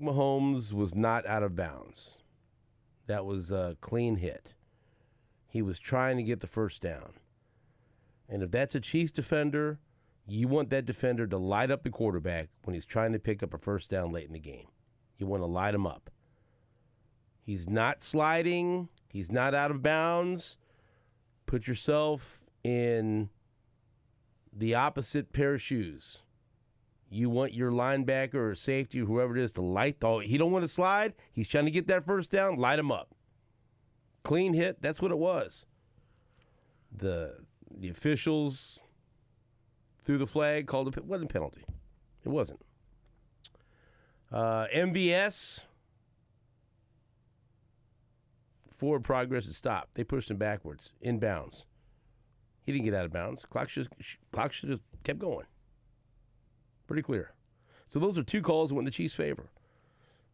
Mahomes was not out of bounds. That was a clean hit. He was trying to get the first down. And if that's a Chiefs defender, you want that defender to light up the quarterback when he's trying to pick up a first down late in the game. You want to light him up. He's not sliding. He's not out of bounds. Put yourself in the opposite pair of shoes. You want your linebacker or safety or whoever it is to light the. He don't want to slide. He's trying to get that first down. Light him up. Clean hit. That's what it was. The officials threw the flag, called it. Wasn't a penalty. It wasn't. MVS. Forward progress had stopped. They pushed him backwards. Inbounds. He didn't get out of bounds. Clock should have kept going. Pretty clear. So those are two calls that went in the Chiefs' favor.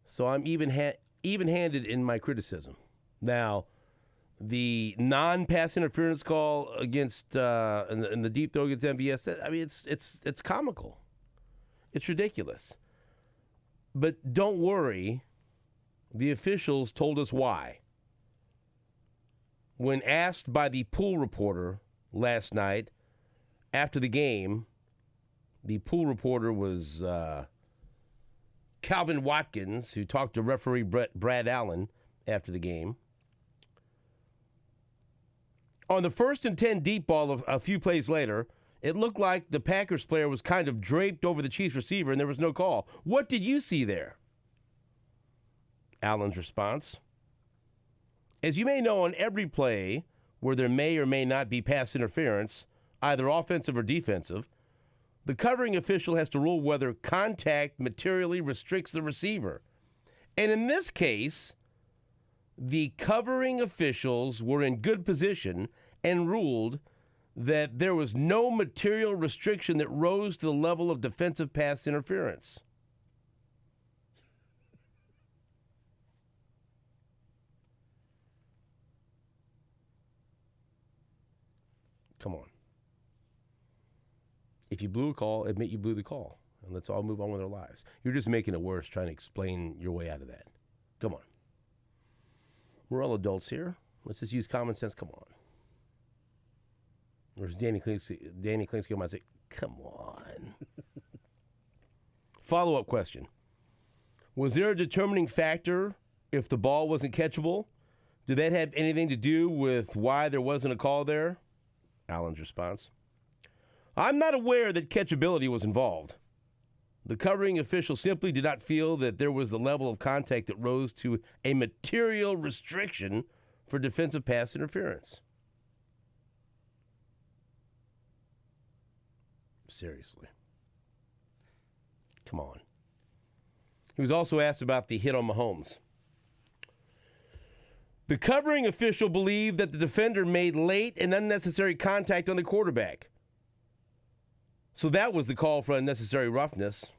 So I'm even-handed in my criticism. Now, the non-pass interference call against and the deep throw against MVS, it's comical. It's ridiculous. But don't worry, the officials told us why. When asked by the pool reporter last night after the game, the pool reporter was Calvin Watkins, who talked to referee Brad Allen after the game. On the 1st and 10 deep ball a few plays later, it looked like the Packers player was kind of draped over the Chiefs receiver and there was no call. What did you see there? Allen's response. As you may know, on every play where there may or may not be pass interference, either offensive or defensive, the covering official has to rule whether contact materially restricts the receiver. And in this case, the covering officials were in good position and ruled that there was no material restriction that rose to the level of defensive pass interference. Come on. If you blew a call, admit you blew the call. And let's all move on with our lives. You're just making it worse trying to explain your way out of that. Come on. We're all adults here. Let's just use common sense. Come on. Or as Danny Klinsky might say, come on. Follow-up question. Was there a determining factor if the ball wasn't catchable? Did that have anything to do with why there wasn't a call there? Allen's response. I'm not aware that catchability was involved. The covering official simply did not feel that there was a level of contact that rose to a material restriction for defensive pass interference. Seriously. Come on. He was also asked about the hit on Mahomes. The covering official believed that the defender made late and unnecessary contact on the quarterback. So that was the call for unnecessary roughness.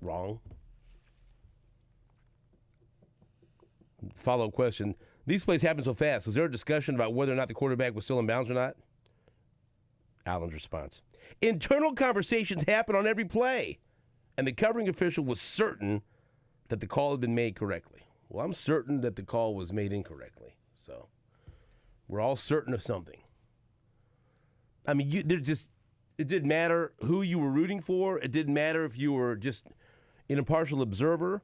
Wrong. Follow-up question. These plays happen so fast. Was there a discussion about whether or not the quarterback was still in bounds or not? Allen's response. Internal conversations happen on every play, and the covering official was certain that the call had been made correctly. Well, I'm certain that the call was made incorrectly. So we're all certain of something. I mean, it didn't matter who you were rooting for. It didn't matter if you were just an impartial observer.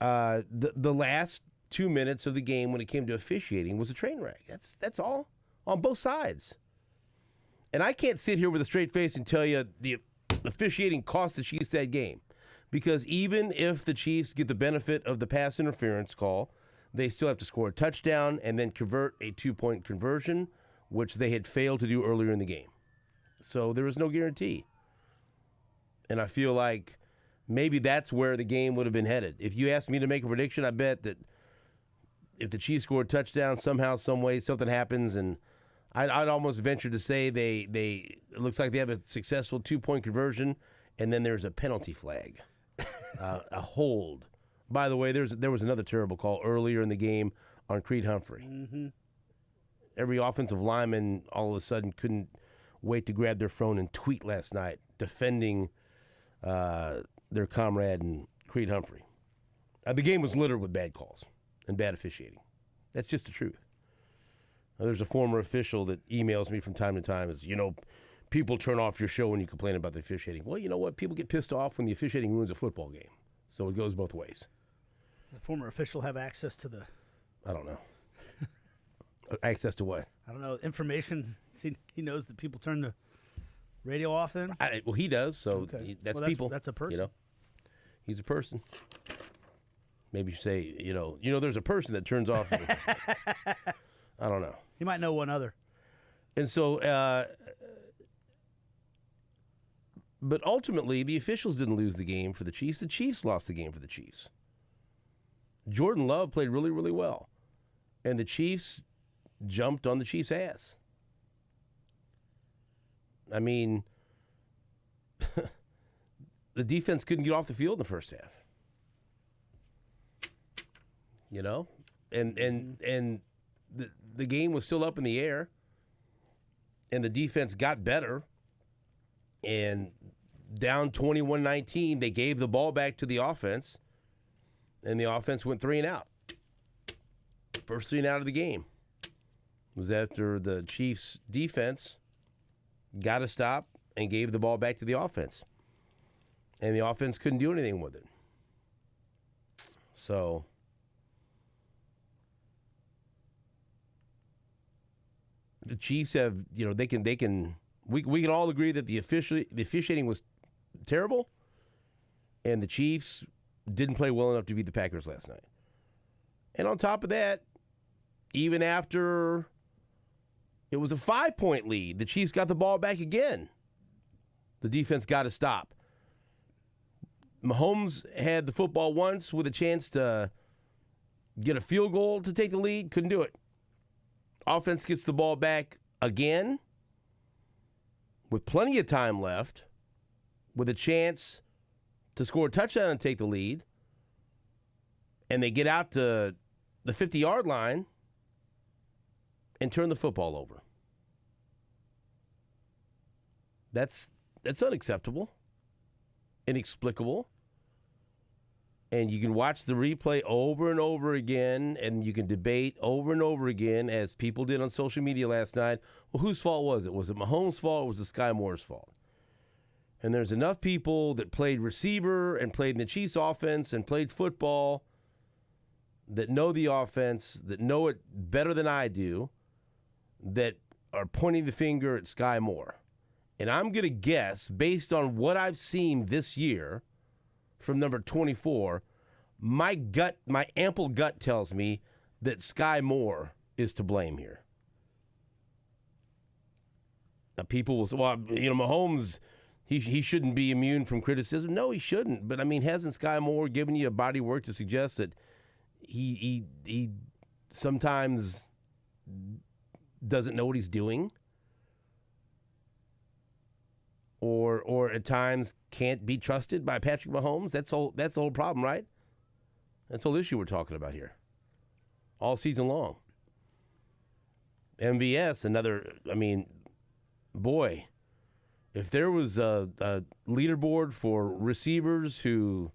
The last 2 minutes of the game when it came to officiating was a train wreck. That's all on both sides. And I can't sit here with a straight face and tell you the officiating cost the Chiefs that game. Because even if the Chiefs get the benefit of the pass interference call, they still have to score a touchdown and then convert a 2-point conversion, which they had failed to do earlier in the game. So there was no guarantee. And I feel like maybe that's where the game would have been headed. If you asked me to make a prediction, I bet that if the Chiefs score a touchdown, somehow, some way, something happens, and I'd almost venture to say it looks like they have a successful 2-point conversion, and then there's a penalty flag, a hold. By the way, there was another terrible call earlier in the game on Creed Humphrey. Mm-hmm. Every offensive lineman all of a sudden couldn't wait to grab their phone and tweet last night, defending their comrade and Creed Humphrey. The game was littered with bad calls and bad officiating. That's just the truth. There's a former official that emails me from time to time as, people turn off your show when you complain about the officiating. Well, you know what? People get pissed off when the officiating ruins a football game. So it goes both ways. The former official have access to the... I don't know. Access to what? I don't know. Information. He knows that people turn the radio off then? Well, he does, so that's people. That's a person. He's a person. Maybe you say, there's a person that turns off. I don't know. He might know one other. And so, but ultimately, the officials didn't lose the game for the Chiefs. The Chiefs lost the game for the Chiefs. Jordan Love played really, really well. And the Chiefs jumped on the Chiefs' ass. I mean, the defense couldn't get off the field in the first half. And the game was still up in the air, and the defense got better. And down 21-19, they gave the ball back to the offense, and the offense went 3 and out. First 3 and out of the game was after the Chiefs' defense got a stop and gave the ball back to the offense. And the offense couldn't do anything with it. So the Chiefs have, we can all agree that the officiating was terrible, and the Chiefs didn't play well enough to beat the Packers last night. And on top of that, even after it was a 5-point lead, the Chiefs got the ball back again. The defense got to stop. Mahomes had the football once with a chance to get a field goal to take the lead. Couldn't do it. Offense gets the ball back again with plenty of time left, with a chance to score a touchdown and take the lead. And they get out to the 50-yard line and turn the football over. That's unacceptable, inexplicable. And you can watch the replay over and over again, and you can debate over and over again, as people did on social media last night. Well, whose fault was it? Was it Mahomes' fault or was it Sky Moore's fault? And there's enough people that played receiver and played in the Chiefs offense and played football that know the offense, that know it better than I do, that are pointing the finger at Sky Moore. And I'm going to guess, based on what I've seen this year from number 24, my ample gut tells me that Sky Moore is to blame here. Now, people will say, well, Mahomes, he shouldn't be immune from criticism. No, he shouldn't. But, hasn't Sky Moore given you a body work to suggest that he sometimes doesn't know what he's doing? Or at times can't be trusted by Patrick Mahomes? That's the whole problem, right? That's the whole issue we're talking about here. All season long. MVS, boy, if there was a leaderboard for receivers who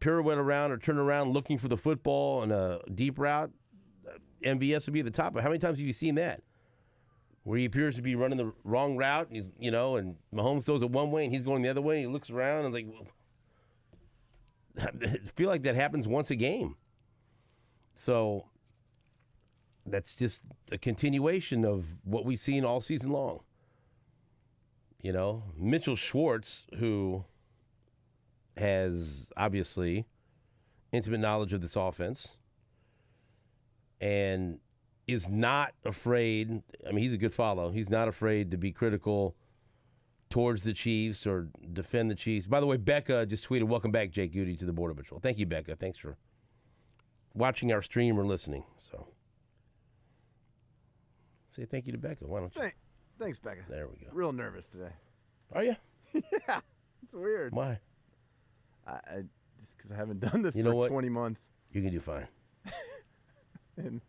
pirouette around or turn around looking for the football in a deep route, MVS would be at the top. But how many times have you seen that? Where he appears to be running the wrong route, and and Mahomes throws it one way and he's going the other way, and he looks around and like, I feel like that happens once a game. So that's just a continuation of what we've seen all season long. Mitchell Schwartz, who has obviously intimate knowledge of this offense and is not afraid. I mean, he's a good follow. He's not afraid to be critical towards the Chiefs or defend the Chiefs. By the way, Becca just tweeted, "Welcome back, Jake Goody, to the Border Patrol." Thank you, Becca. Thanks for watching our stream or listening. So say thank you to Becca. Why don't you? Thanks, Becca. There we go. Real nervous today. Are you? Yeah, it's weird. Why? Just because I haven't done this know for what? 20 months. You can do fine. And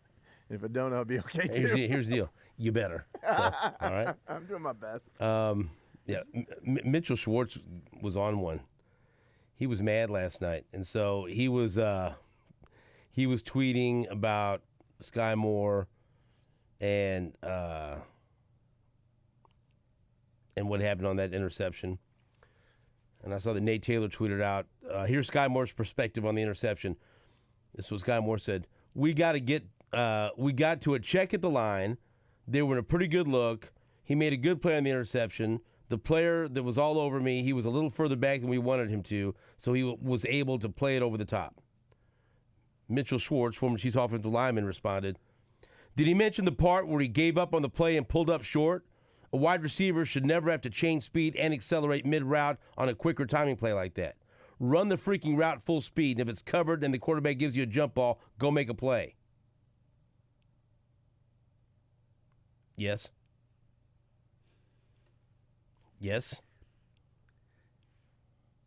if I don't, I'll be okay too. Here's the deal. You better. So, all right? I'm doing my best. Yeah, Mitchell Schwartz was on one. He was mad last night, and so he was tweeting about Sky Moore and what happened on that interception. And I saw that Nate Taylor tweeted out, here's Sky Moore's perspective on the interception. This is what Sky Moore said. We got to a check at the line. They were in a pretty good look. He made a good play on the interception. The player that was all over me, he was a little further back than we wanted him to, so he was able to play it over the top. Mitchell Schwartz, former Chiefs offensive lineman, responded, did he mention the part where he gave up on the play and pulled up short? A wide receiver should never have to change speed and accelerate mid-route on a quicker timing play like that. Run the freaking route full speed, and if it's covered and the quarterback gives you a jump ball, go make a play. Yes? Yes?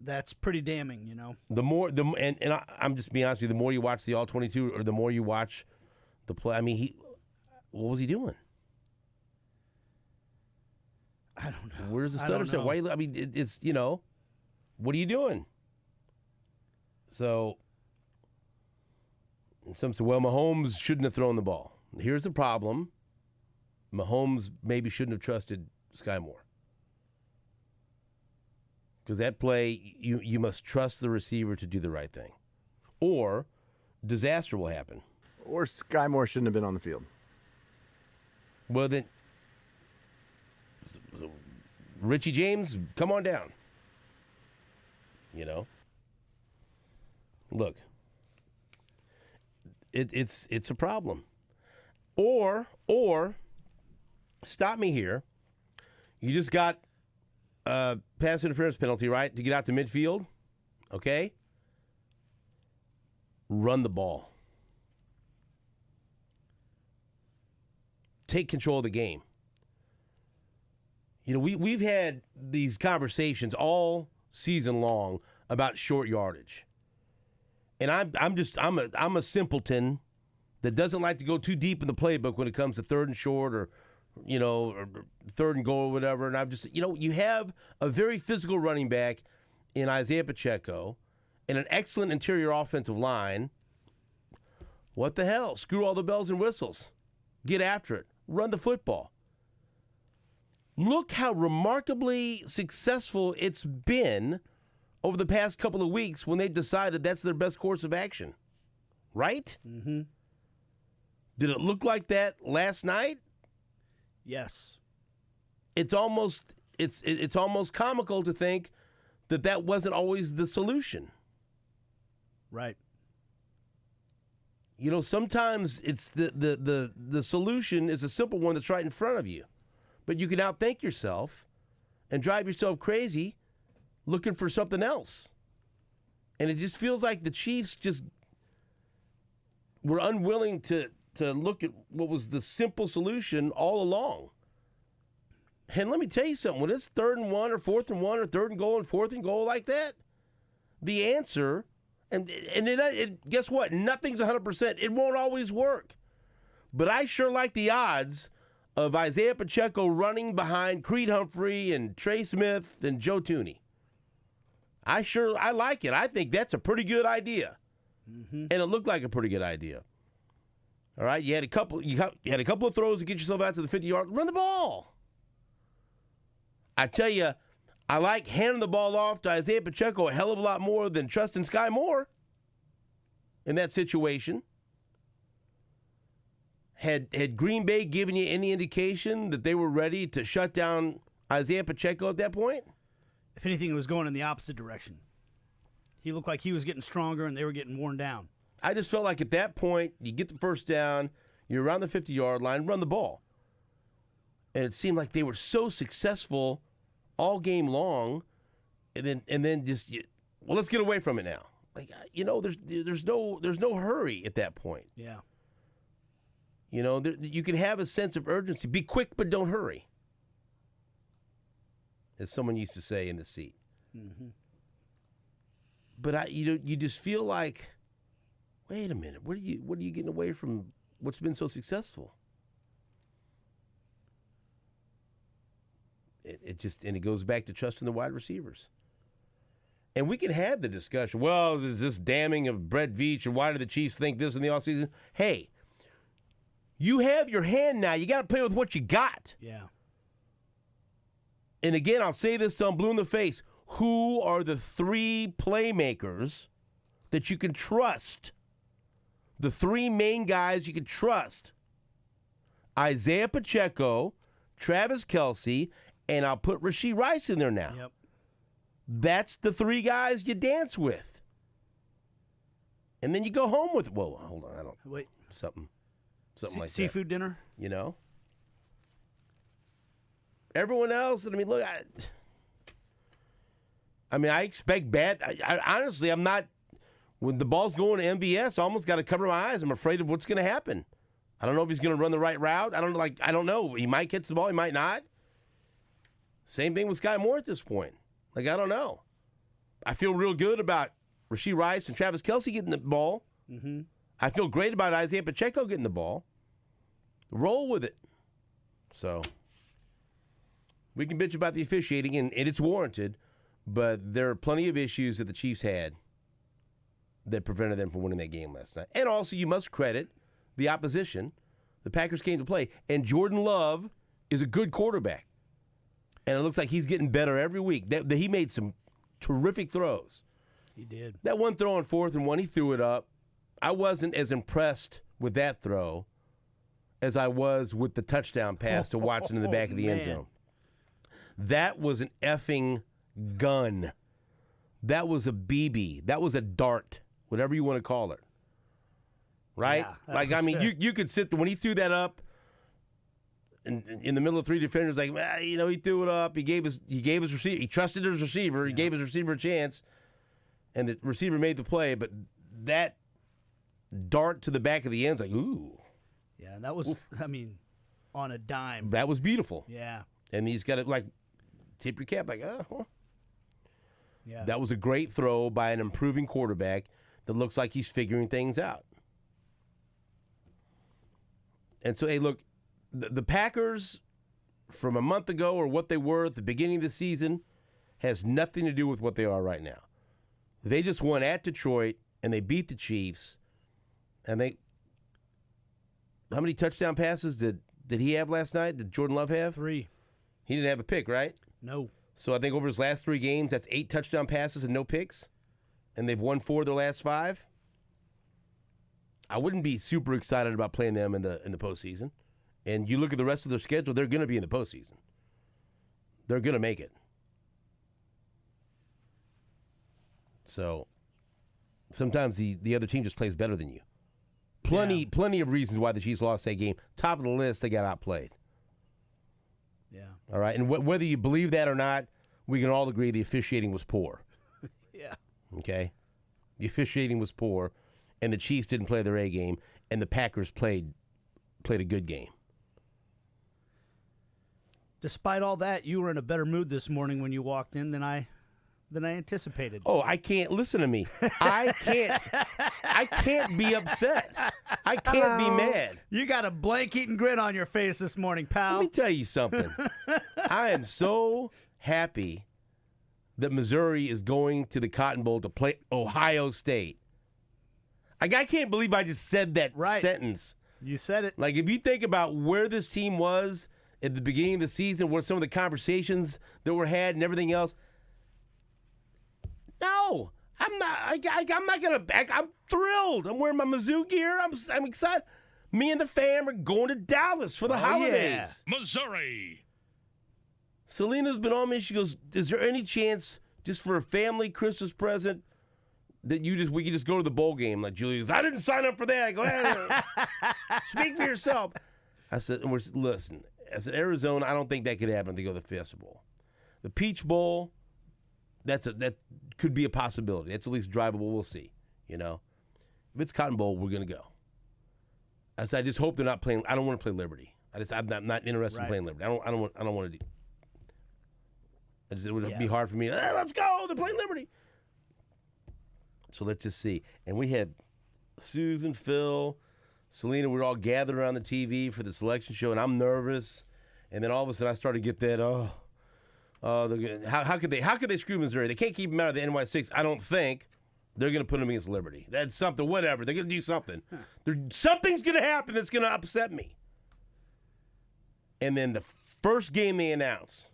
That's pretty damning, I'm just being honest with you, the more you watch the All-22 or the more you watch the play, I mean, what was he doing? I don't know. Where's the stutter step? Why? I mean, it's what are you doing? So, some say, well, Mahomes shouldn't have thrown the ball. Here's the problem: Mahomes maybe shouldn't have trusted Sky Moore, because that play, you must trust the receiver to do the right thing, or disaster will happen. Or Sky Moore shouldn't have been on the field. Well, then, Richie James, come on down. Look, it's a problem. Or stop me here. You just got a pass interference penalty, right, to get out to midfield. Okay, run the ball. Take control of the game. We've had these conversations all season long about short yardage, and I'm a simpleton that doesn't like to go too deep in the playbook when it comes to third and short or third and goal or whatever. And I've just you have a very physical running back in Isaiah Pacheco and an excellent interior offensive line. What the hell? Screw all the bells and whistles. Get after it. Run the football. Look how remarkably successful it's been over the past couple of weeks when they've decided that's their best course of action. Right? Mm-hmm. Did it look like that last night? Yes. It's almost comical to think that wasn't always the solution. Right. Sometimes it's the solution is a simple one that's right in front of you. But you can outthink yourself and drive yourself crazy looking for something else. And it just feels like the Chiefs just were unwilling to look at what was the simple solution all along. And let me tell you something. When it's 3rd and 1 or 4th and 1 or 3rd and goal and 4th and goal like that, the answer, and guess what? Nothing's 100%. It won't always work. But I sure like the odds of Isaiah Pacheco running behind Creed Humphrey and Trey Smith and Joe Tooney. I like it. I think that's a pretty good idea. And it looked like a pretty good idea. All right, you had a couple of throws to get yourself out to the 50-yard. Run the ball. I tell you, I like handing the ball off to Isaiah Pacheco a hell of a lot more than trusting Sky Moore in that situation. Had Green Bay given you any indication that they were ready to shut down Isaiah Pacheco at that point? If anything, it was going in the opposite direction. He looked like he was getting stronger and they were getting worn down. I just felt like at that point, you get the first down, you're around the 50-yard line, run the ball. And it seemed like they were so successful all game long, and then just, well, let's get away from it now. Like, there's no hurry at that point. Yeah. You can have a sense of urgency. Be quick, but don't hurry, as someone used to say in the seat. Mm-hmm. But you just feel like, wait a minute, what are you getting away from what's been so successful? It goes back to trusting the wide receivers. And we can have the discussion, well, is this damning of Brett Veach, and why do the Chiefs think this in the offseason? Hey, you have your hand now. You got to play with what you got. Yeah. And again, I'll say this till I'm blue in the face. Who are the three playmakers that you can trust? The three main guys you can trust. Isaiah Pacheco, Travis Kelce, and I'll put Rashee Rice in there now. Yep. That's the three guys you dance with. And then you go home with, whoa, hold on, Wait. something like seafood dinner? Everyone else, look, I expect bad. Honestly, I'm not, when the ball's going to MVS, I almost got to cover my eyes. I'm afraid of what's going to happen. I don't know if he's going to run the right route. I don't know. He might catch the ball. He might not. Same thing with Sky Moore at this point. I don't know. I feel real good about Rashee Rice and Travis Kelce getting the ball. Mm-hmm. I feel great about Isaiah Pacheco getting the ball. Roll with it. So we can bitch about the officiating, and it's warranted, but there are plenty of issues that the Chiefs had that prevented them from winning that game last night. And also, you must credit the opposition. The Packers came to play, and Jordan Love is a good quarterback. And it looks like he's getting better every week. He made some terrific throws. He did. That one throw on 4th and 1, he threw it up. I wasn't as impressed with that throw as I was with the touchdown pass to Watson in the back of the end zone. That was an effing gun. That was a BB. That was a dart, whatever you want to call it. Right? Yeah, you could sit there. When he threw that up, in the middle of three defenders, he threw it up. He gave his receiver. He trusted his receiver. He gave his receiver a chance, and the receiver made the play. But that dart to the back of the end's ooh. Yeah, that was, on a dime. That was beautiful. Yeah. And he's got to tip your cap, Yeah. That was a great throw by an improving quarterback that looks like he's figuring things out. And so, hey, look. The Packers, from a month ago or what they were at the beginning of the season, has nothing to do with what they are right now. They just won at Detroit, and they beat the Chiefs. And how many touchdown passes did he have last night? Did Jordan Love have? 3. He didn't have a pick, right? No. So I think over his last 3 games, that's 8 touchdown passes and no picks. And they've won 4 of their last 5. I wouldn't be super excited about playing them in the postseason. And you look at the rest of their schedule, they're going to be in the postseason. They're going to make it. So sometimes the other team just plays better than you. Plenty of reasons why the Chiefs lost that game. Top of the list, they got outplayed. Yeah. All right, and whether you believe that or not, we can all agree the officiating was poor. Yeah. Okay? The officiating was poor, and the Chiefs didn't play their A game, and the Packers played a good game. Despite all that, you were in a better mood this morning when you walked in than I anticipated. Oh, I can't listen to me. I can't be upset. I can't be mad. You got a blank-eating grin on your face this morning, pal. Let me tell you something. I am so happy that Missouri is going to the Cotton Bowl to play Ohio State. I can't believe I just said that sentence. You said it. Like, if you think about where this team was at the beginning of the season, what some of the conversations that were had and everything else, no, I'm not. I'm not gonna back. I'm thrilled. I'm wearing my Mizzou gear. I'm excited. Me and the fam are going to Dallas for the holidays. Yeah. Missouri. Selena's been on me. She goes, "Is there any chance, just for a family Christmas present, that we could just go to the bowl game?" Like Julie goes, "I didn't sign up for that." Go ahead, speak for yourself. I said, "Listen." I said, Arizona, I don't think that could happen. They go to the Fiesta Bowl, the Peach Bowl. That could be a possibility. That's at least drivable. We'll see. If it's Cotton Bowl, we're gonna go. I said, I just hope they're not playing. I don't want to play Liberty. I'm not interested in playing Liberty. I don't want to do. It would be hard for me. Let's go. They're playing Liberty. So let's just see. And we had Susan, Phil, Selena. We were all gathered around the TV for the selection show, and I'm nervous. And then all of a sudden, I started to get that. How could they screw Missouri? They can't keep them out of the NY6. I don't think they're going to put them against Liberty. That's something. Whatever. They're going to do something. Something's going to happen that's going to upset me. And then the first game they announce.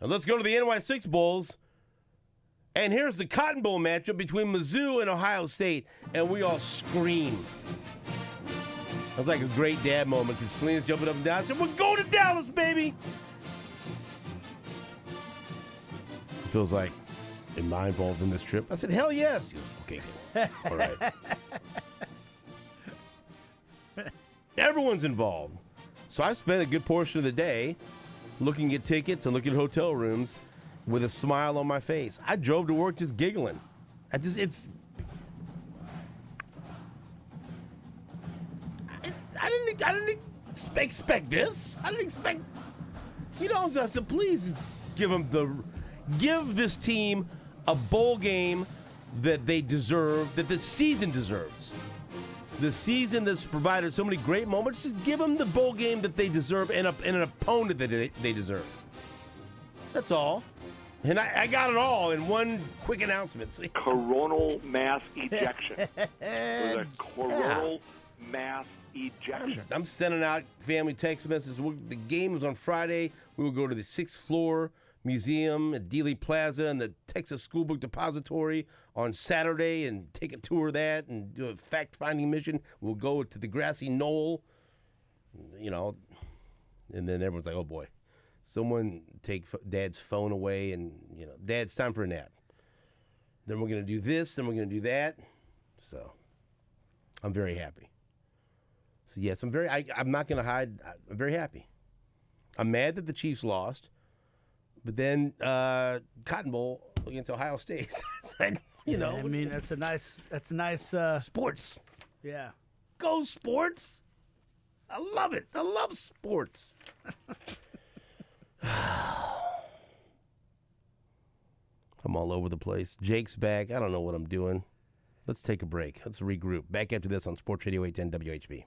And let's go to the NY6 Bowls. And here's the Cotton Bowl matchup between Mizzou and Ohio State. And we all scream. That was like a great dad moment because Selena's jumping up and down. I said, we're going to Dallas, baby. Phil's like, am I involved in this trip? I said, hell yes. He goes, okay, all right. Everyone's involved. So I spent a good portion of the day looking at tickets and looking at hotel rooms with a smile on my face. I drove to work just giggling. I didn't expect this. I didn't expect, I said, please give this team a bowl game that they deserve, that the season deserves. The season that's provided so many great moments, just give them the bowl game that they deserve and an opponent that they deserve. That's all. And I got it all in one quick announcement. See? Coronal mass ejection. It was a coronal mass ejection. I'm sending out family text messages. The game was on Friday. We will go to the 6th floor museum at Dealey Plaza and the Texas School Book Depository on Saturday and take a tour of that and do a fact-finding mission. We'll go to the grassy knoll, and then everyone's like, oh, boy. Someone take Dad's phone away and, Dad's time for a nap. Then we're going to do this, then we're going to do that. So I'm very happy. So, yes, I'm not going to hide. I'm very happy. I'm mad that the Chiefs lost. But then Cotton Bowl against Ohio State. I mean, that's a nice sports. Yeah. Go sports. I love it. I love sports. I'm all over the place. Jake's back. I don't know what I'm doing. Let's take a break. Let's regroup. Back after this on Sports Radio 810 WHB.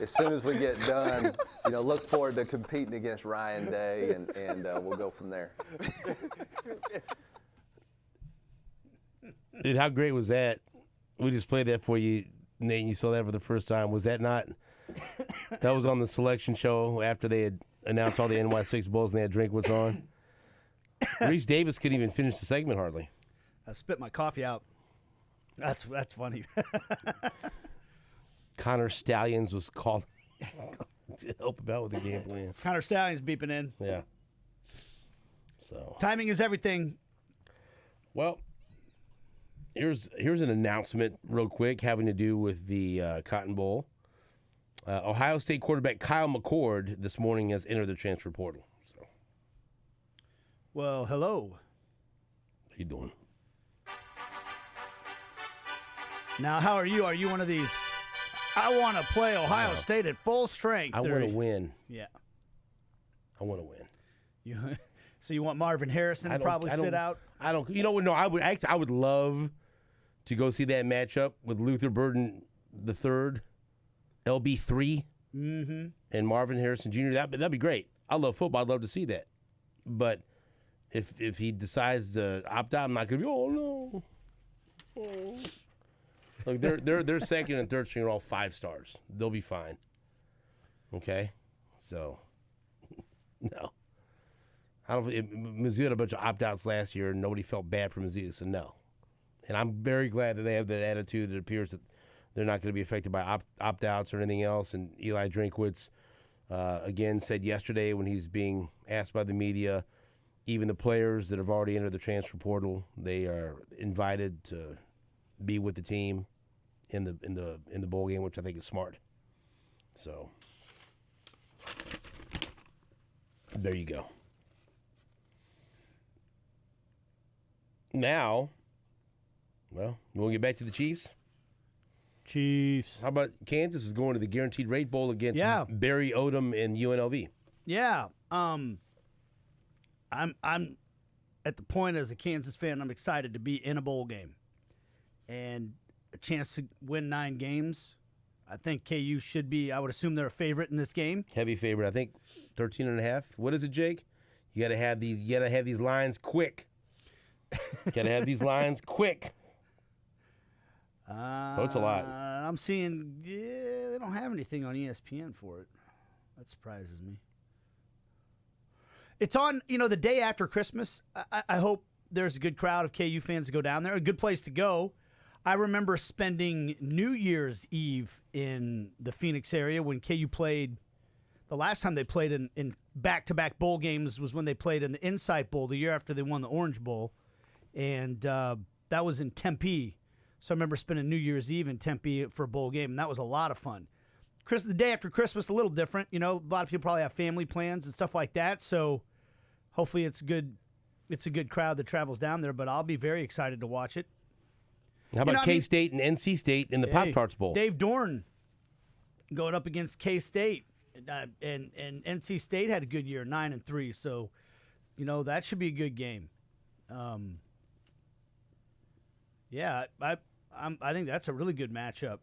As soon as we get done, look forward to competing against Ryan Day, and we'll go from there. Dude, how great was that? We just played that for you, Nate, and you saw that for the first time. Was that not? That was on the selection show after they had announced all the NY6 Bulls and they had Drinkwitz on. Reese Davis couldn't even finish the segment hardly. I spit my coffee out. That's funny. Connor Stallions was called to help him out with the game plan. Connor Stallions beeping in. Yeah. So timing is everything. Well, here's an announcement real quick having to do with the Cotton Bowl. Ohio State quarterback Kyle McCord this morning has entered the transfer portal. So, well, hello. how you doing? Now, how are you? Are you one of these? I want to play Ohio State at full strength. I want to win. Yeah. I want to win. So you want Marvin Harrison to probably sit out? I don't. You know what? No, I would love to go see that matchup with Luther Burden III, LB3, and Marvin Harrison Jr. That'd be great. I love football. I'd love to see that. But if he decides to opt out, I'm not going to be. Oh no. Oh. Look, their second and third string are all 5 stars. They'll be fine. Okay, so no. Mizzou had a bunch of opt-outs last year, and nobody felt bad for Mizzou, so no. And I'm very glad that they have that attitude. It appears that they're not going to be affected by opt-outs or anything else. And Eli Drinkwitz, again, said yesterday when he's being asked by the media, even the players that have already entered the transfer portal, they are invited to be with the team in the bowl game, which I think is smart. So there you go. Now, well, you want to get back to the Chiefs? Chiefs. How about Kansas is going to the Guaranteed Rate Bowl against Barry Odom and UNLV? Yeah. I'm at the point as a Kansas fan, I'm excited to be in a bowl game. And a chance to win 9 games. I think KU should be, I would assume they're a favorite in this game. Heavy favorite. I think 13.5. What is it, Jake? You got to have these lines quick. Got to have these lines quick. It's a lot. I'm seeing they don't have anything on ESPN for it. That surprises me. It's on, the day after Christmas. I hope there's a good crowd of KU fans to go down there. A good place to go. I remember spending New Year's Eve in the Phoenix area when KU played. The last time they played in back-to-back bowl games was when they played in the Insight Bowl the year after they won the Orange Bowl. And that was in Tempe. So I remember spending New Year's Eve in Tempe for a bowl game, and that was a lot of fun. The day after Christmas, a little different. A lot of people probably have family plans and stuff like that. So hopefully it's good. It's a good crowd that travels down there, but I'll be very excited to watch it. How about K-State and NC State in the Pop-Tarts Bowl? Dave Dorn going up against K-State, and NC State had a good year, 9-3. So, that should be a good game. Yeah, I think that's a really good matchup.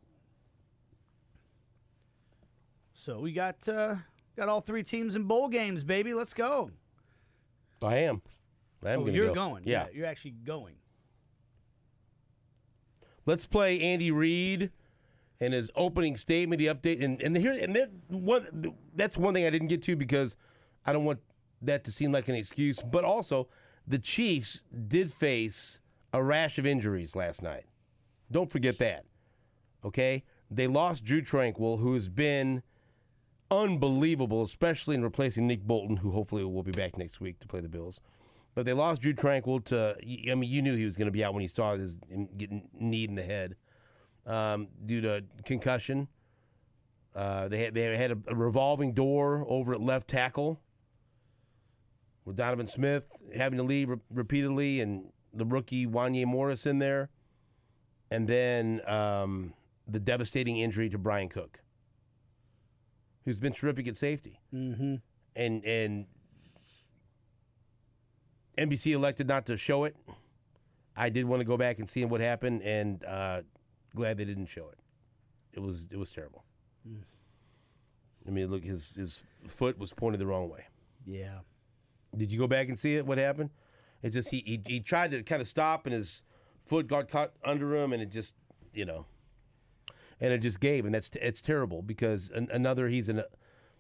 So we got all 3 teams in bowl games, baby. Let's go. I am. You're going. Yeah, you're actually going. Let's play Andy Reid and his opening statement, the update, that's one thing I didn't get to because I don't want that to seem like an excuse. But also, the Chiefs did face a rash of injuries last night. Don't forget that. Okay, they lost Drew Tranquill, who has been unbelievable, especially in replacing Nick Bolton, who hopefully will be back next week to play the Bills. But they lost Drew Tranquill you knew he was going to be out when he saw his getting kneed in the head due to concussion. They had a revolving door over at left tackle with Donovan Smith having to leave repeatedly and the rookie Wanye Morris in there. And then the devastating injury to Brian Cook, who's been terrific at safety. Mm-hmm. And NBC elected not to show it. I did want to go back and see what happened, and glad they didn't show it. It was terrible. I mean, look, his foot was pointed the wrong way. Yeah. Did you go back and see it? What happened? It just he tried to kind of stop, and his foot got caught under him, and it just and it just gave, and it's terrible because he's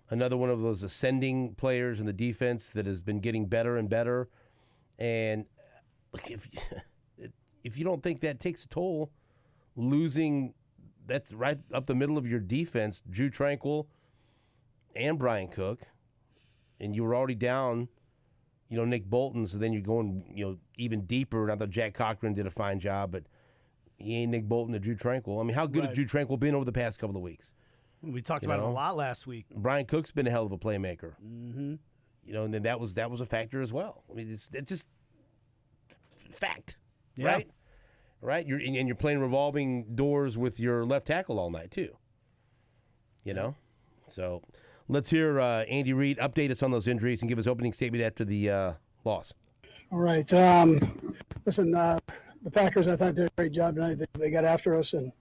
another one of those ascending players in the defense that has been getting better and better. And if you don't think that takes a toll, losing that's right up the middle of your defense, Drew Tranquill and Brian Cook, and you were already down, Nick Bolton, so then you're going, even deeper. And I thought Jack Cochran did a fine job, but he ain't Nick Bolton or Drew Tranquill. I mean, how good has Drew Tranquill been over the past couple of weeks? We talked about it a lot last week. Brian Cook's been a hell of a playmaker. Mm-hmm. And then that was a factor as well. I mean, it's just fact, yeah. Right? You're playing revolving doors with your left tackle all night too. So let's hear Andy Reid update us on those injuries and give his opening statement after the loss. All right. Listen, the Packers, I thought did a great job tonight. They got after us, and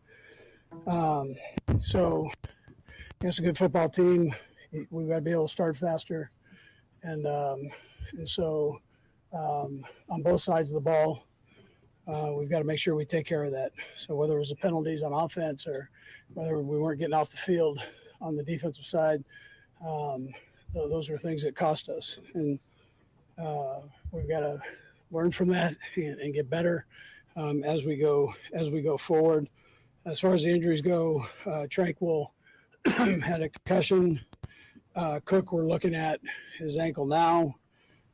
so it's a good football team. We've got to be able to start faster. And so on both sides of the ball, we've got to make sure we take care of that. So whether it was the penalties on offense or whether we weren't getting off the field on the defensive side, those are things that cost us. And we've got to learn from that and get better as we go forward. As far as the injuries go, Tranquil had a concussion. Cook, we're looking at his ankle now.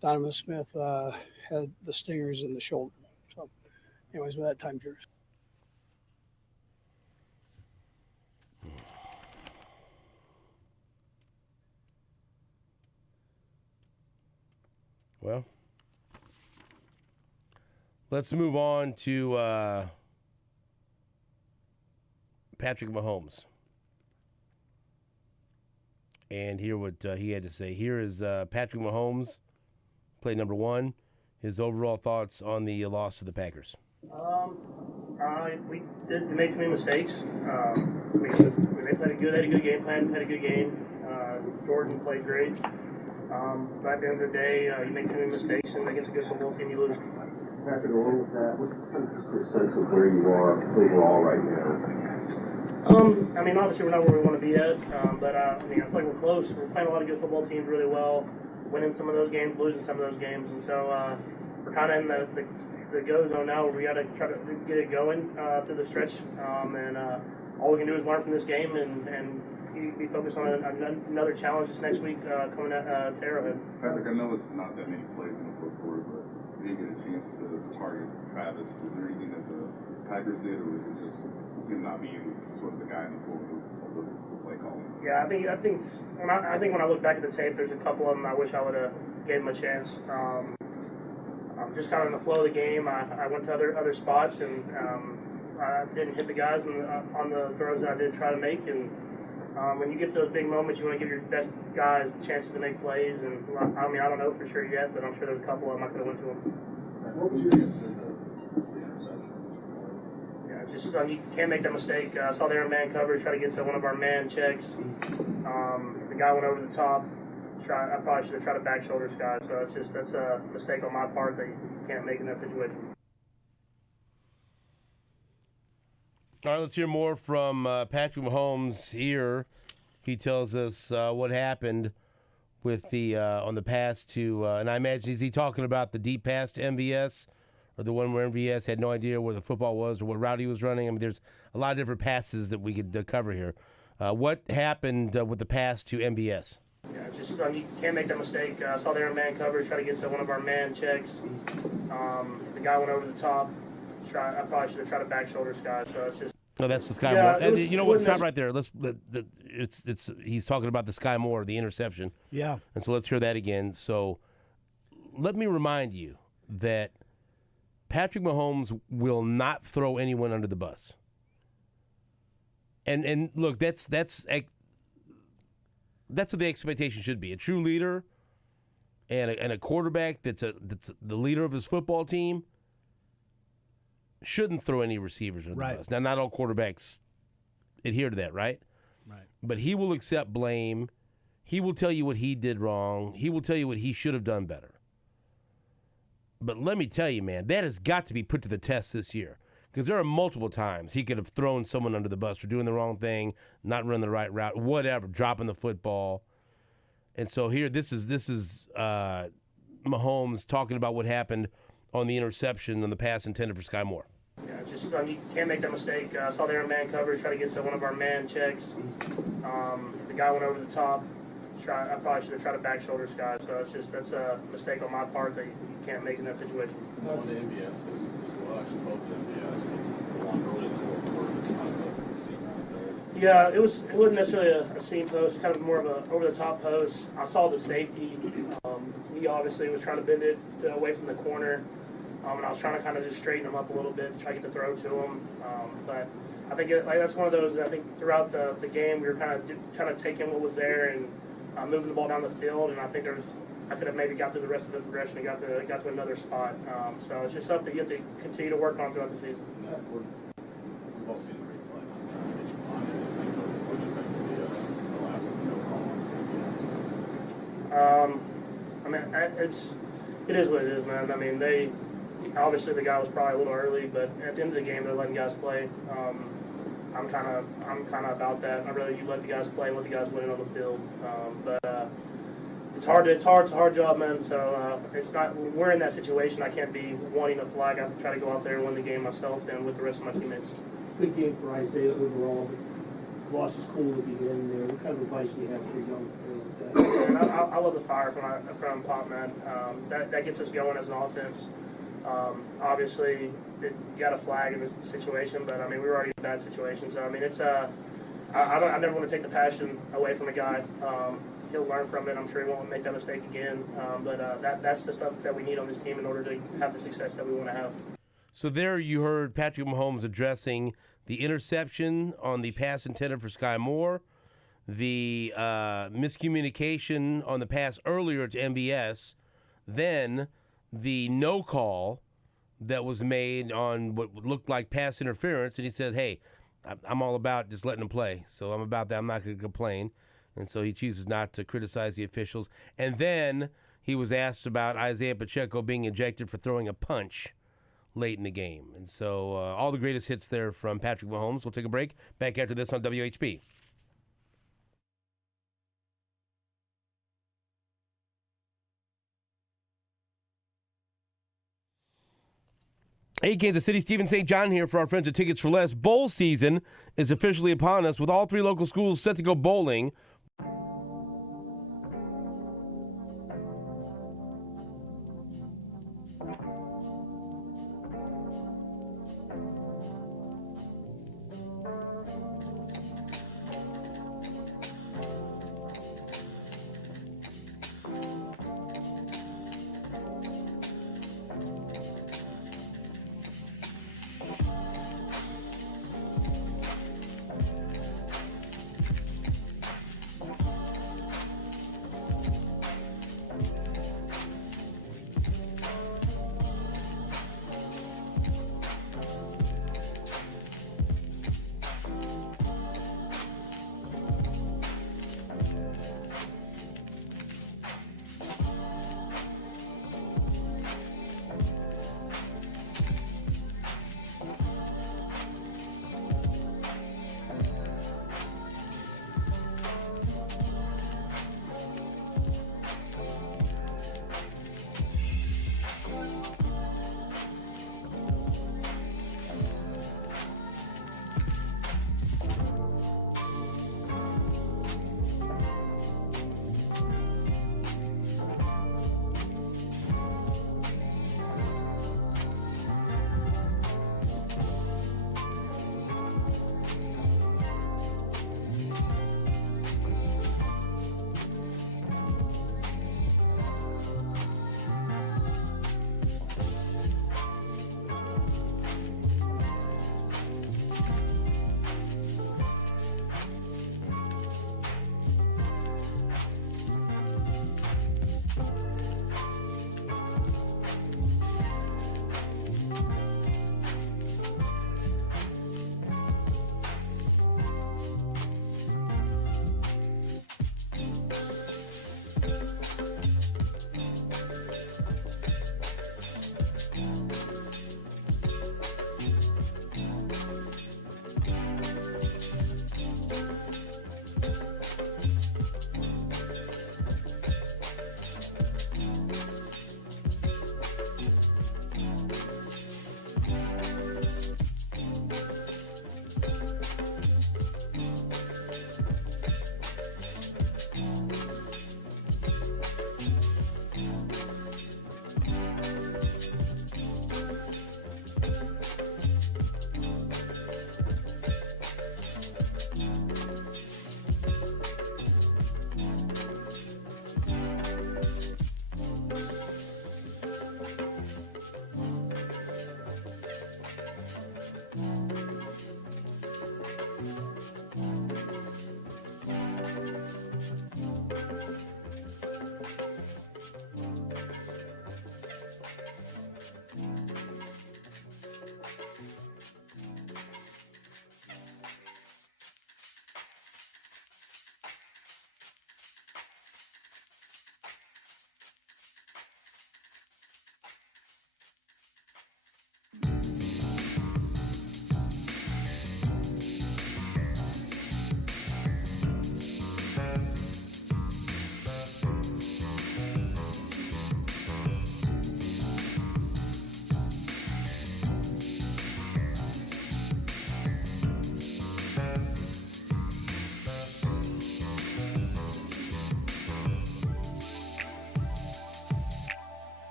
Donovan Smith had the stingers in the shoulder. So, anyways, with that, time's yours. Well, let's move on to Patrick Mahomes and hear what he had to say. Here is Patrick Mahomes, play number 1, his overall thoughts on the loss to the Packers. We made too many mistakes. We had a good game plan, had a good game. Jordan played great. But at the end of the day, you make too many mistakes, and against a good football team, you lose. Patrick, along with that, what's just your sense of where you are overall right now? I mean, obviously we're not where we want to be at, but I feel like we're close. We're playing a lot of good football teams really well, winning some of those games, losing some of those games, and so we're kind of in the go zone now where we got to try to get it going through the stretch, and all we can do is learn from this game and be focused on another challenge this next week coming at Arrowhead. Patrick, I know it's not that many plays in the fourth quarter, but you didn't get a chance to target Travis. Was there anything that the Packers did, or was it just him not being sort of the guy in the floor of the play calling? Yeah, I think when I look back at the tape, there's a couple of them I wish I would have gave him a chance. Just kind of in the flow of the game, I went to other spots and I didn't hit the guys on the throws that I did try to make. And when you get to those big moments, you want to give your best guys chances to make plays. And I don't know for sure yet, but I'm sure there's a couple of them I could have went to them. What would you consider the interception? Yeah, just you can't make that mistake. I saw they were in man coverage, try to get to one of our man checks. The guy went over the top. I probably should have tried to back shoulder Sky. So that's a mistake on my part that you can't make in that situation. All right, let's hear more from Patrick Mahomes here. He tells us what happened with the on the pass to, and I imagine, is he talking about the deep pass to MVS, or the one where MVS had no idea where the football was or what route he was running? I mean, there's a lot of different passes that we could cover here. What happened with the pass to MVS? Yeah, just you can't make that mistake. I saw they were in man coverage, try to get to one of our man checks. The guy went over the top. I probably should have tried to back shoulder Sky. So it's just. No, that's the Sky Moore. You know what? Stop right there. He's talking about the Sky Moore, the interception. Yeah. And so let's hear that again. So let me remind you that Patrick Mahomes will not throw anyone under the bus. And look, that's what the expectation should be. A true leader and a quarterback that's the leader of his football team shouldn't throw any receivers under the bus. Now, not all quarterbacks adhere to that, right? Right. But he will accept blame. He will tell you what he did wrong. He will tell you what he should have done better. But let me tell you, man, that has got to be put to the test this year, because there are multiple times he could have thrown someone under the bus for doing the wrong thing, not running the right route, whatever, dropping the football. And so here, this is Mahomes talking about what happened on the interception on the pass intended for Sky Moore. Yeah, just you can't make that mistake. I saw they were in man coverage, try to get to one of our man checks. The guy went over the top. I probably should have tried to back shoulder Sky. So that's a mistake on my part that you can't make in that situation. One of the MVS as well, actually both MVS, the one early in the fourth quarter, it's kind of a seam out there. Yeah, it wasn't necessarily a seam post, kind of more of a over the top post. I saw the safety. He obviously was trying to bend it away from the corner. And I was trying to kind of just straighten him up a little bit to try to get the throw to him. But I think that's one of those that I think throughout the game we were kind of taking what was there and moving the ball down the field. And I think I could have maybe got through the rest of the progression and got to another spot. So it's just something you have to continue to work on throughout the season. Yeah, we've all seen the replay. I'm trying to get you find it. What you think of the last one? I mean, it is what it is, man. I mean, obviously the guy was probably a little early, but at the end of the game, they're letting guys play. I'm kind of about that. I'd rather you let the guys play and let the guys win it on the field. But it's a hard job, man. So it's not. We're in that situation. I can't be wanting a flag. I have to try to go out there and win the game myself and with the rest of my teammates. Good game for Isaiah overall. Lost his cool at the end there. What kind of advice do you have for young players like that? And I love the fire from Pop, man. That gets us going as an offense. Obviously, it got a flag in this situation, but I mean, we were already in a bad situation. So I mean, it's I never want to take the passion away from a guy. He'll learn from it. I'm sure he won't make that mistake again. But that's the stuff that we need on this team in order to have the success that we want to have. So there you heard Patrick Mahomes addressing the interception on the pass intended for Sky Moore, the miscommunication on the pass earlier to MBS, then the no call that was made on what looked like pass interference, and he said, hey, I'm all about just letting them play, so I'm about that. I'm not going to complain. And so he chooses not to criticize the officials. And then he was asked about Isaiah Pacheco being ejected for throwing a punch late in the game. And so all the greatest hits there from Patrick Mahomes. We'll take a break. Back after this on WHB. Hey, Kansas City, Stephen St. John here for our friends at Tickets for Less. Bowl season is officially upon us with all 3 local schools set to go bowling.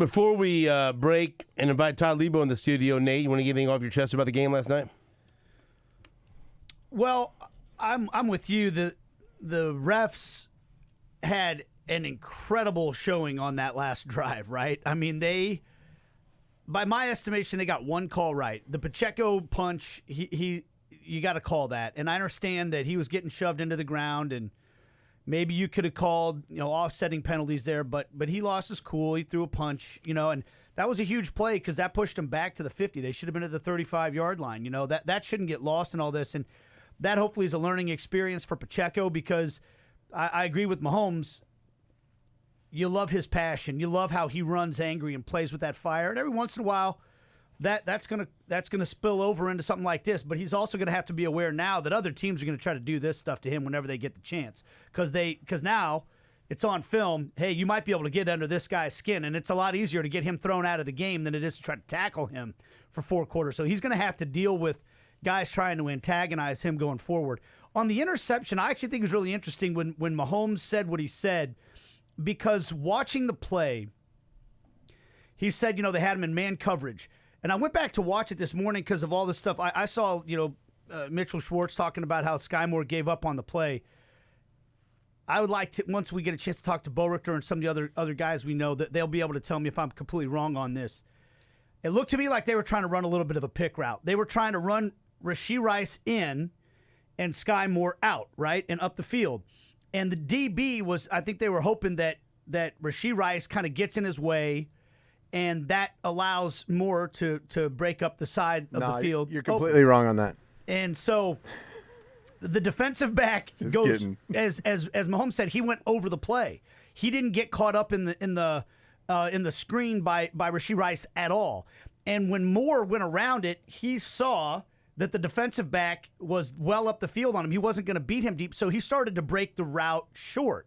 Before we break and invite Todd Lebo in the studio, Nate, you want to get anything off your chest about the game last night? Well, I'm with you. The refs had an incredible showing on that last drive, right? I mean, by my estimation, they got one call right. The Pacheco punch, you got to call that. And I understand that he was getting shoved into the ground, and maybe you could have called, offsetting penalties there, but he lost his cool. He threw a punch, and that was a huge play because that pushed him back to the 50. They should have been at the 35-yard line. That shouldn't get lost in all this. And that hopefully is a learning experience for Pacheco because I agree with Mahomes. You love his passion. You love how he runs angry and plays with that fire. And every once in a while, that's gonna spill over into something like this. But he's also gonna have to be aware now that other teams are gonna try to do this stuff to him whenever they get the chance. Because now it's on film. Hey, you might be able to get under this guy's skin, and it's a lot easier to get him thrown out of the game than it is to try to tackle him for 4 quarters. So he's gonna have to deal with guys trying to antagonize him going forward. On the interception, I actually think it was really interesting when Mahomes said what he said. Because watching the play, he said, they had him in man coverage. And I went back to watch it this morning because of all this stuff. I saw, Mitchell Schwartz talking about how Sky Moore gave up on the play. I would like to, once we get a chance to talk to Bo Richter and some of the other guys we know, that they'll be able to tell me if I'm completely wrong on this. It looked to me like they were trying to run a little bit of a pick route. They were trying to run Rashee Rice in and Sky Moore out, right, and up the field. And the DB was, I think they were hoping that Rashee Rice kind of gets in his way, and that allows Moore to break up the side of the field. You're completely wrong on that. And so the defensive back goes, as Mahomes said, he went over the play. He didn't get caught up in the screen by Rashee Rice at all. And when Moore went around it, he saw that the defensive back was well up the field on him. He wasn't going to beat him deep, so he started to break the route short.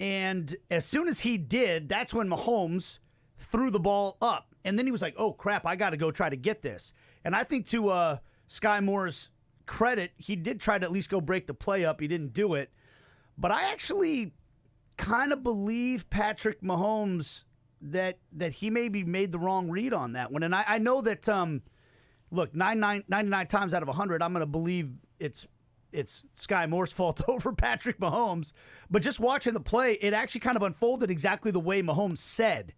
And as soon as he did, that's when Mahomes threw the ball up. And then he was like, oh, crap, I got to go try to get this. And I think to Sky Moore's credit, he did try to at least go break the play up. He didn't do it. But I actually kind of believe Patrick Mahomes that he maybe made the wrong read on that one. And I know that look, 99 times out of 100, I'm going to believe it's Sky Moore's fault over Patrick Mahomes. But just watching the play, it actually kind of unfolded exactly the way Mahomes said.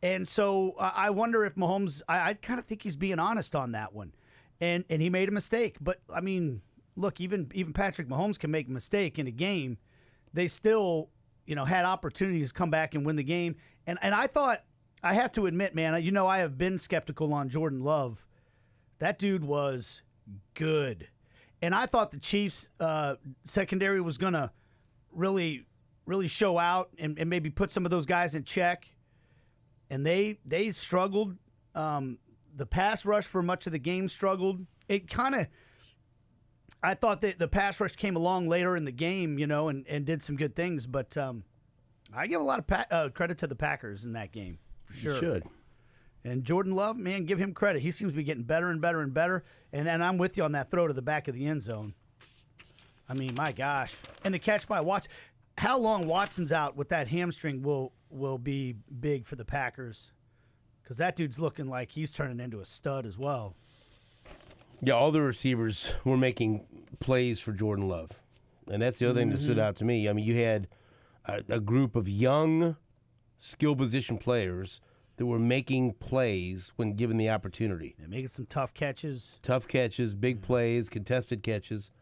And so I wonder if Mahomes, I kind of think he's being honest on that one. And he made a mistake. But, I mean, look, even Patrick Mahomes can make a mistake in a game. They still, had opportunities to come back and win the game. And I thought, I have to admit, man, I have been skeptical on Jordan Love. That dude was good. And I thought the Chiefs' secondary was going to really, really show out and maybe put some of those guys in check. And they struggled. The pass rush for much of the game struggled. I thought that the pass rush came along later in the game, and did some good things. But I give a lot of credit to the Packers in that game, for sure. You should. And Jordan Love, man, give him credit. He seems to be getting better and better and better. And then I'm with you on that throw to the back of the end zone. I mean, my gosh. And the catch by Watson. How long Watson's out with that hamstring will be big for the Packers. Because that dude's looking like he's turning into a stud as well. Yeah, all the receivers were making plays for Jordan Love. And that's the other thing that stood out to me. I mean, you had a group of young skill position players that were making plays when given the opportunity. Yeah, making some tough catches. Tough catches, big plays, contested catches.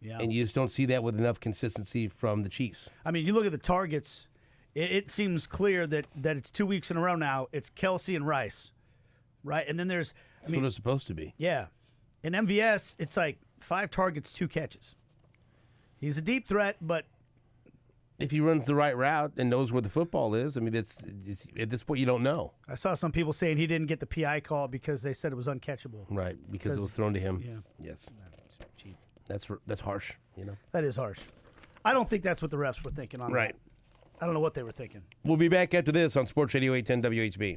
Yeah. And you just don't see that with enough consistency from the Chiefs. I mean, you look at the targets, it seems clear that it's 2 weeks in a row now. It's Kelsey and Rice, right? And then there's... That's what it's supposed to be. Yeah. In MVS, it's like 5 targets, 2 catches. He's a deep threat, but... If he runs the right route and knows where the football is, I mean, it's at this point you don't know. I saw some people saying he didn't get the PI call because they said it was uncatchable. Right, because it was thrown to him. Yeah. Yes. That's harsh, That is harsh. I don't think that's what the refs were thinking on right. that. I don't know what they were thinking. We'll be back after this on Sports Radio 810 WHB.